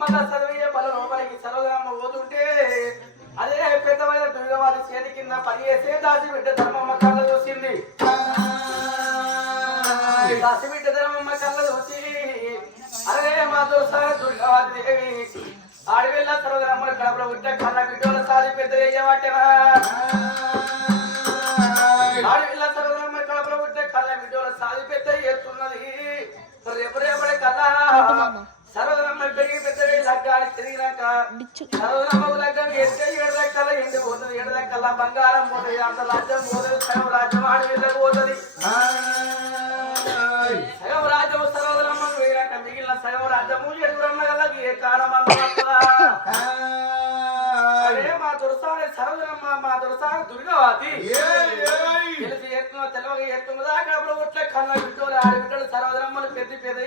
మళ్ళా చదివే బల లోపలికి సర్వగ్రామ పోతుంటే అదే పెద్దవాళ్ళ దుర్గవారి చేతి కింద పని చేసే దాసిబిడ్డ ధర్మమ్మ కళ్ళ చూసింది. దాసిబిడ్డ ధర్మమ్మ కళ్ళ చూసి అరే మా దోసారి దుర్గవారి దేవి ఆడవిల్ల సర్వగ్రామల కడపలో ఉంటే కళ్ళ బిడ్డల సాది పెద్ద వేయబట్టనా ఆడవిల్ల సర్వగ్రామ కడపలో ఉంటే కళ్ళ బిడ్డల సాది పెద్ద ఎత్తున్నది. రేపు రేపటి కళ్ళ సర్వగ్రామ పెరిగి పెద్దవి లగ్గాలి తిరిగినాక సర్వగ్రామ లగ్గం ఎత్తే 7 లెక్కల ఎండి పోతుంది. 7 లెక్కల బంగారం పోతుంది. అంత రాజ్యం పోతుంది. సగం రాజ్యం ఆడవిల్లకు పోతుంది. సగం రాజ్యం సర్వగ్రామకు పోయినాక మిగిలిన సగం రాజ్యము 7 అన్నగలకి ఏ కారణమన్నా అదే మా దొరసాని సర్వగ్రామ మా దొరసాని దుర్గవాతి తెలిసి ఎత్తున్న తెలవగా ఎత్తున్నదా అక్కడ ఒట్ల కళ్ళ బిడ్డలు ఆడబిడ్డలు సర్వగ్రామలు పెద్ద పెద్ద